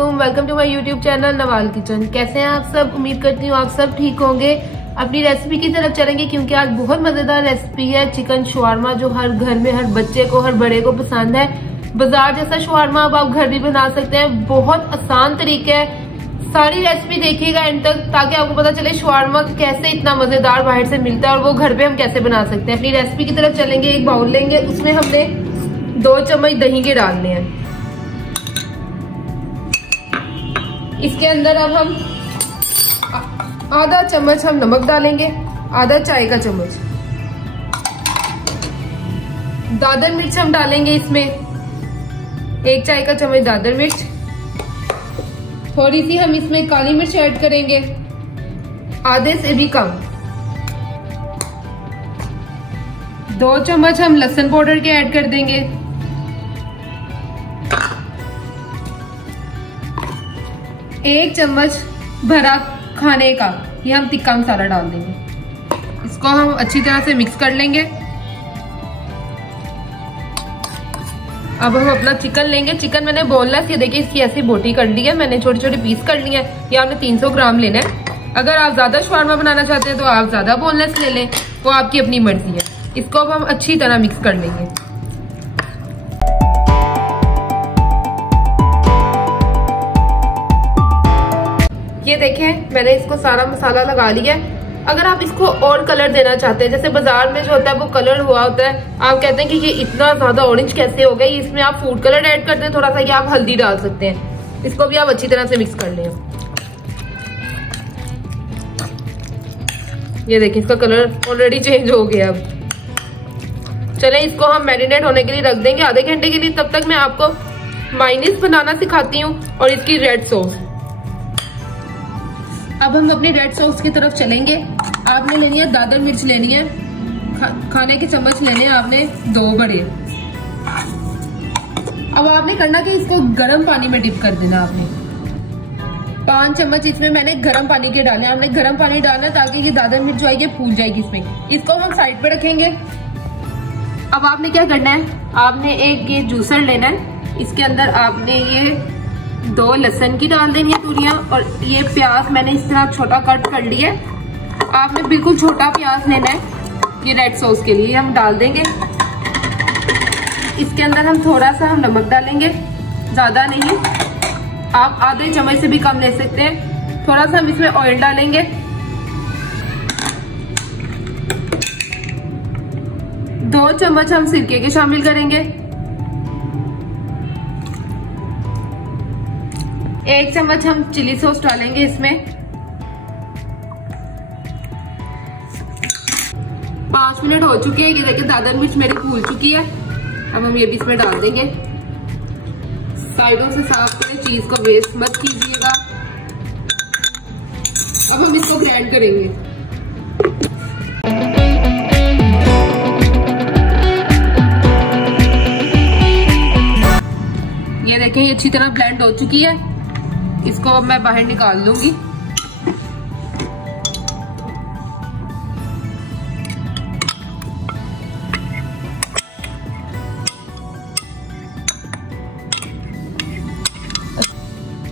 वालेकुम, welcome to my YouTube channel Nawal kitchen. कैसे हैं आप सब? उम्मीद करती हूँ आप सब ठीक होंगे। अपनी रेसिपी की तरफ चलेंगे क्योंकि आज बहुत मजेदार रेसिपी है चिकन शवारमा, जो हर घर में हर बच्चे को हर बड़े को पसंद है। बाजार जैसा शवारमा अब आप घर भी बना सकते हैं, बहुत आसान तरीका है। सारी रेसिपी देखिएगा एंड तक ताकि आपको पता चले शवारमा कैसे इतना मजेदार बाहर से मिलता है और वो घर पे हम कैसे बना सकते हैं। अपनी रेसिपी की तरफ चलेंगे। एक बाउल लेंगे, उसमें हमने 2 चम्मच दही के डालने हैं। इसके अंदर अब हम आधा चम्मच हम नमक डालेंगे, आधा चाय का चम्मच। दादर मिर्च हम डालेंगे इसमें, 1 चाय का चम्मच दादर मिर्च। थोड़ी सी हम इसमें काली मिर्च ऐड करेंगे, आधे से भी कम। 2 चम्मच हम लहसुन पाउडर के ऐड कर देंगे। 1 चम्मच भरा खाने का ये हम तिक्का मसाला डाल देंगे। इसको हम अच्छी तरह से मिक्स कर लेंगे। अब हम अपना चिकन लेंगे। चिकन मैंने बोनलेस, ये देखिए इसकी ऐसी बोटी कर ली है, मैंने छोटे छोटे पीस कर लिए हैं। ये आपने 300 ग्राम लेना है। अगर आप ज्यादा शवारमा बनाना चाहते हैं तो आप ज्यादा बोनलेस ले लें, वो आपकी अपनी मर्जी है। इसको अब हम अच्छी तरह मिक्स कर लेंगे। ये देखें मैंने इसको सारा मसाला लगा लिया है। अगर आप इसको और कलर देना चाहते हैं, जैसे बाजार में जो होता है वो कलर हुआ होता है, आप कहते हैं कि ये इतना ज्यादा ऑरेंज कैसे हो गया, इसमें आप फूड कलर ऐड करते हैं थोड़ा सा, या आप हल्दी डाल सकते हैं। इसको भी आप अच्छी तरह से मिक्स कर लें। ये देखिए इसका कलर ऑलरेडी चेंज हो गया। अब चलें इसको हम मैरिनेट होने के लिए रख देंगे आधे घंटे के लिए। तब तक मैं आपको मायोनीज बनाना सिखाती हूँ और इसकी रेड सॉस। अब हम अपनी रेड सॉस की तरफ चलेंगे। आपने लेनी है दादर मिर्च लेनी है, खाने के चम्मच लेने हैं आपने 2 बड़े। अब आपने करना कि इसको गर्म पानी में डिप कर देना। आपने 5 चम्मच इसमें मैंने गर्म पानी के डाले। आपने गर्म पानी डालना ताकि ये दादर मिर्च जो है ये फूल जाएगी इसमें। इसको हम साइड पे रखेंगे। अब आपने क्या करना है, आपने एक ये जूसर लेना है। इसके अंदर आपने ये 2 लहसुन की डाल देनी है तुरियां, और ये प्याज मैंने इस तरह छोटा कट कर लिया है। आपने बिल्कुल छोटा प्याज लेना है ये रेड सॉस के लिए। हम डाल देंगे। इसके अंदर हम थोड़ा सा हम नमक डालेंगे, ज्यादा नहीं, आप आधे चम्मच से भी कम ले सकते हैं। थोड़ा सा हम इसमें ऑयल डालेंगे। 2 चम्मच हम सिरके के शामिल करेंगे। 1 चम्मच हम चिली सॉस डालेंगे इसमें। 5 मिनट हो चुके हैं। ये देखिए दादर मिर्च मेरी फूल चुकी है। अब हम ये भी इसमें डाल देंगे। साइडों से साफ करें, चीज को वेस्ट मत कीजिएगा। अब हम इसको ग्राइंड करेंगे। ये देखें ये अच्छी तरह ब्लेंड हो चुकी है। इसको अब मैं बाहर निकाल लूंगी।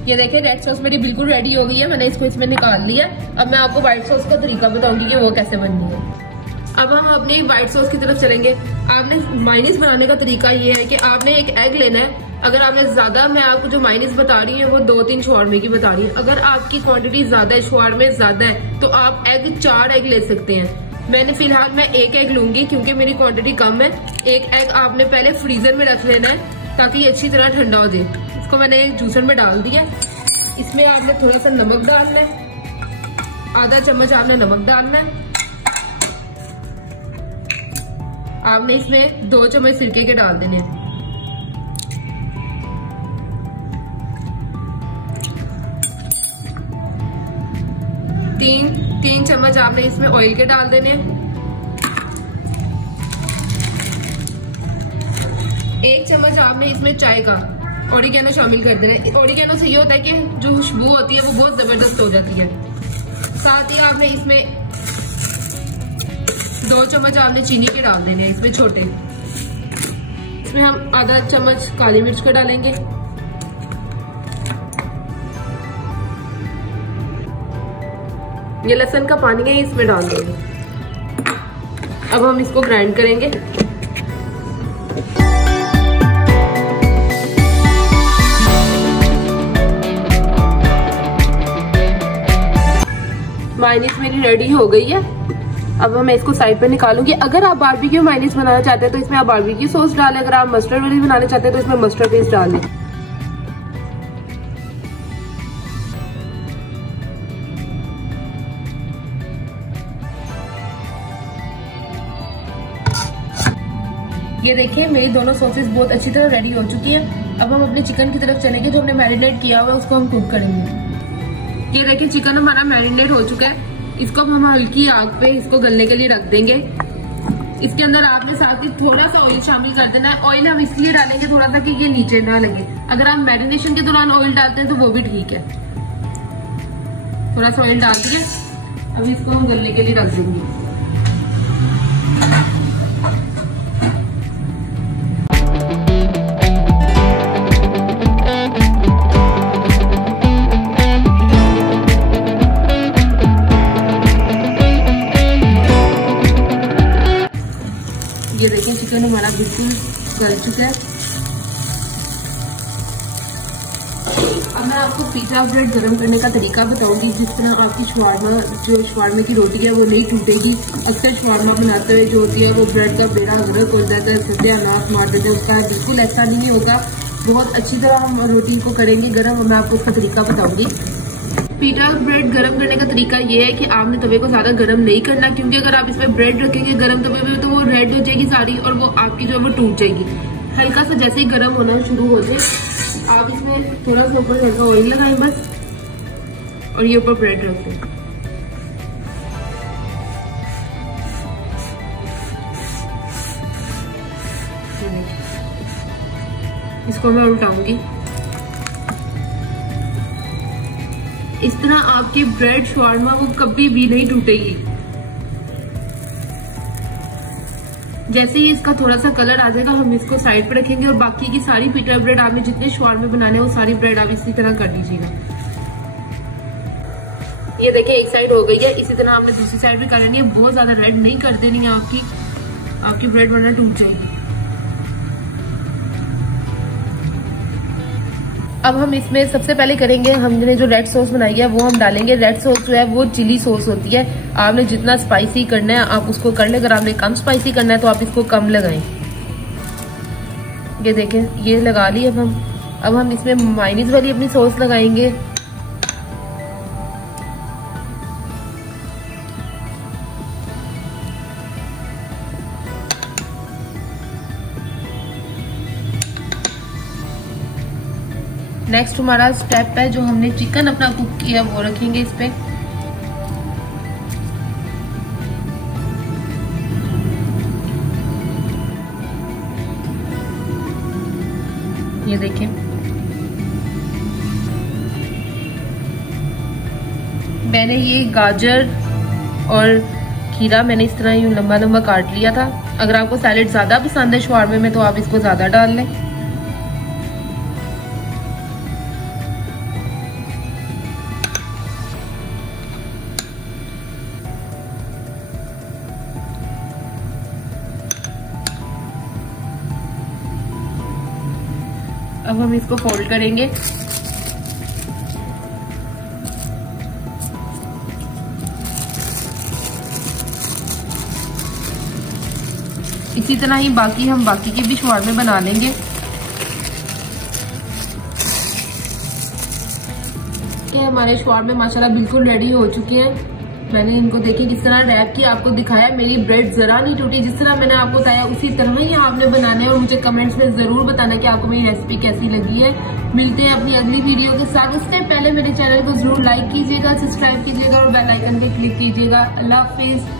ये देखिए रेड सॉस मेरी बिल्कुल रेडी हो गई है। मैंने इसको इसमें निकाल लिया। अब मैं आपको व्हाइट सॉस का तरीका बताऊंगी कि वो कैसे बननी है। अब हम अपनी व्हाइट सॉस की तरफ चलेंगे। आपने मायोनीज बनाने का तरीका ये है कि आपने एक एग लेना है। अगर आपने ज्यादा, मैं आपको जो मायोनीज बता रही हूँ वो 2-3 शवारमे की बता रही हूँ। अगर आपकी क्वांटिटी ज्यादा है, शवारमे ज्यादा है, तो आप 4 एग ले सकते हैं। मैंने फिलहाल मैं 1 एग लूंगी क्योंकि मेरी क्वांटिटी कम है। 1 एग आपने पहले फ्रीजर में रख लेना है ताकि ये अच्छी तरह ठंडा हो जाए। इसको मैंने एक जूसर में डाल दिया। इसमें आपने थोड़ा सा नमक डालना है, आधा चम्मच आपने नमक डालना है। आपने इसमें 2 चम्मच सिरके के डाल देने हैं। 3 चम्मच आपने इसमें ऑयल के डाल देने हैं। 1 चम्मच आपने इसमें चाय का ऑरिगेनो शामिल कर देना है। ऑरिगेनो से ये होता है कि जो खुशबू होती है वो बहुत जबरदस्त हो जाती है। साथ ही आपने इसमें 2 चम्मच आपने चीनी के डाल देने हैं इसमें छोटे। इसमें हम आधा चम्मच काली मिर्च का डालेंगे, ये लहसुन का पानी है, इसमें डाल देंगे। अब हम इसको ग्राइंड करेंगे। मायोनीज मेरी रेडी हो गई है। अब मैं इसको साइड पे निकालूंगी। अगर आप बारबेक्यू मायोनीज बनाना चाहते हैं तो इसमें आप बारबेक्यू सॉस डालें। अगर आप मस्टर्ड वाली बनाना चाहते हैं तो इसमें मस्टर्ड पेस्ट डाल दें। ये देखिए मेरी दोनों सॉसेस बहुत अच्छी तरह रेडी हो चुकी है। अब हम अपने चिकन की तरफ चलेंगे जो हमने मैरिनेट किया हुआ है, उसको हम कुक करेंगे। ये देखिए चिकन हमारा मैरिनेट हो चुका है। इसको हम हल्की आग पे इसको गलने के लिए रख देंगे। इसके अंदर आपने साथ ही थोड़ा सा ऑयल शामिल कर देना है। ऑयल हम इसलिए डालेंगे थोड़ा सा कि ये नीचे ना लगे। अगर आप मैरिनेशन के दौरान ऑयल डालते हैं तो वो भी ठीक है। थोड़ा सा ऑयल डाल दिए। अब इसको हम गलने के लिए रख देंगे। ये देखिए चिकन हमारा बिल्कुल गल चुका है। अब मैं आपको पिज़्ज़ा ब्रेड गरम करने का तरीका बताऊंगी, जिस तरह आपकी शवारमा की रोटी है वो नहीं टूटेगी। अक्सर शवारमा बनाते हुए जो होती है वो ब्रेड का बेड़ा गर्क हो जाता है, सत्यानाश मार देते हैं। उसका बिल्कुल ऐसा नहीं होगा। बहुत अच्छी तरह हम रोटी को करेंगे गरम। मैं आपको उसका तरीका बताऊंगी। पिज़्ज़ा ब्रेड गरम करने का तरीका ये है कि आपने तवे को ज्यादा गरम नहीं करना, क्योंकि अगर आप इसमें ब्रेड रखेंगे गरम तवे पे तो वो रेड हो जाएगी सारी और वो आपकी जो है वो टूट जाएगी। हल्का सा जैसे ही गरम होना शुरू हो जाए आप इसमें थोड़ा सा ऊपर हल्का ऑयल लगाएं बस, और ये ऊपर ब्रेड रख दें। इसको मैं उल्टाऊंगी। इस तरह आपकी ब्रेड शवारमा वो कभी भी नहीं टूटेगी। जैसे ही इसका थोड़ा सा कलर आ जाएगा हम इसको साइड पे रखेंगे और बाकी की सारी पिज़्ज़ा ब्रेड आपने जितने शवारमे बनाने वो सारी ब्रेड आप इसी तरह कर दीजिएगा। ये देखिए एक साइड हो गई है, इसी तरह आपने दूसरी साइड भी कर लेनी है। बहुत ज्यादा रेड नहीं कर देनी है, आपकी ब्रेड वरना टूट जाएगी। अब हम इसमें सबसे पहले करेंगे, हमने जो रेड सॉस बनाई है वो हम डालेंगे। रेड सॉस जो है वो चिली सॉस होती है। आपने जितना स्पाइसी करना है आप उसको कर ले। अगर आपने कम स्पाइसी करना है तो आप इसको कम लगाएं। ये देखें ये लगा ली। अब हम इसमें मायोनीज वाली अपनी सॉस लगाएंगे। नेक्स्ट हमारा स्टेप है जो हमने चिकन अपना कुक किया वो रखेंगे इस पे। ये देखिए मैंने ये गाजर और खीरा मैंने इस तरह यूं लंबा लंबा काट लिया था। अगर आपको सैलेड ज्यादा पसंद है शवारमे में तो आप इसको ज्यादा डाल लें। अब हम इसको फोल्ड करेंगे। इसी तरह ही हम बाकी के भी शवारमे बना लेंगे। ये हमारे शवारमे माशाल्लाह बिल्कुल रेडी हो चुके हैं। मैंने इनको देखिए किस तरह रैप किया, आपको दिखाया। मेरी ब्रेड जरा नहीं टूटी। जिस तरह मैंने आपको बताया उसी तरह ही आपने बनाना है और मुझे कमेंट्स में जरूर बताना कि आपको मेरी रेसिपी कैसी लगी है। मिलते हैं अपनी अगली वीडियो के साथ। उससे पहले मेरे चैनल को जरूर लाइक कीजिएगा, सब्सक्राइब कीजिएगा और बेल आइकन पे क्लिक कीजिएगा। अल्लाह हाफिज।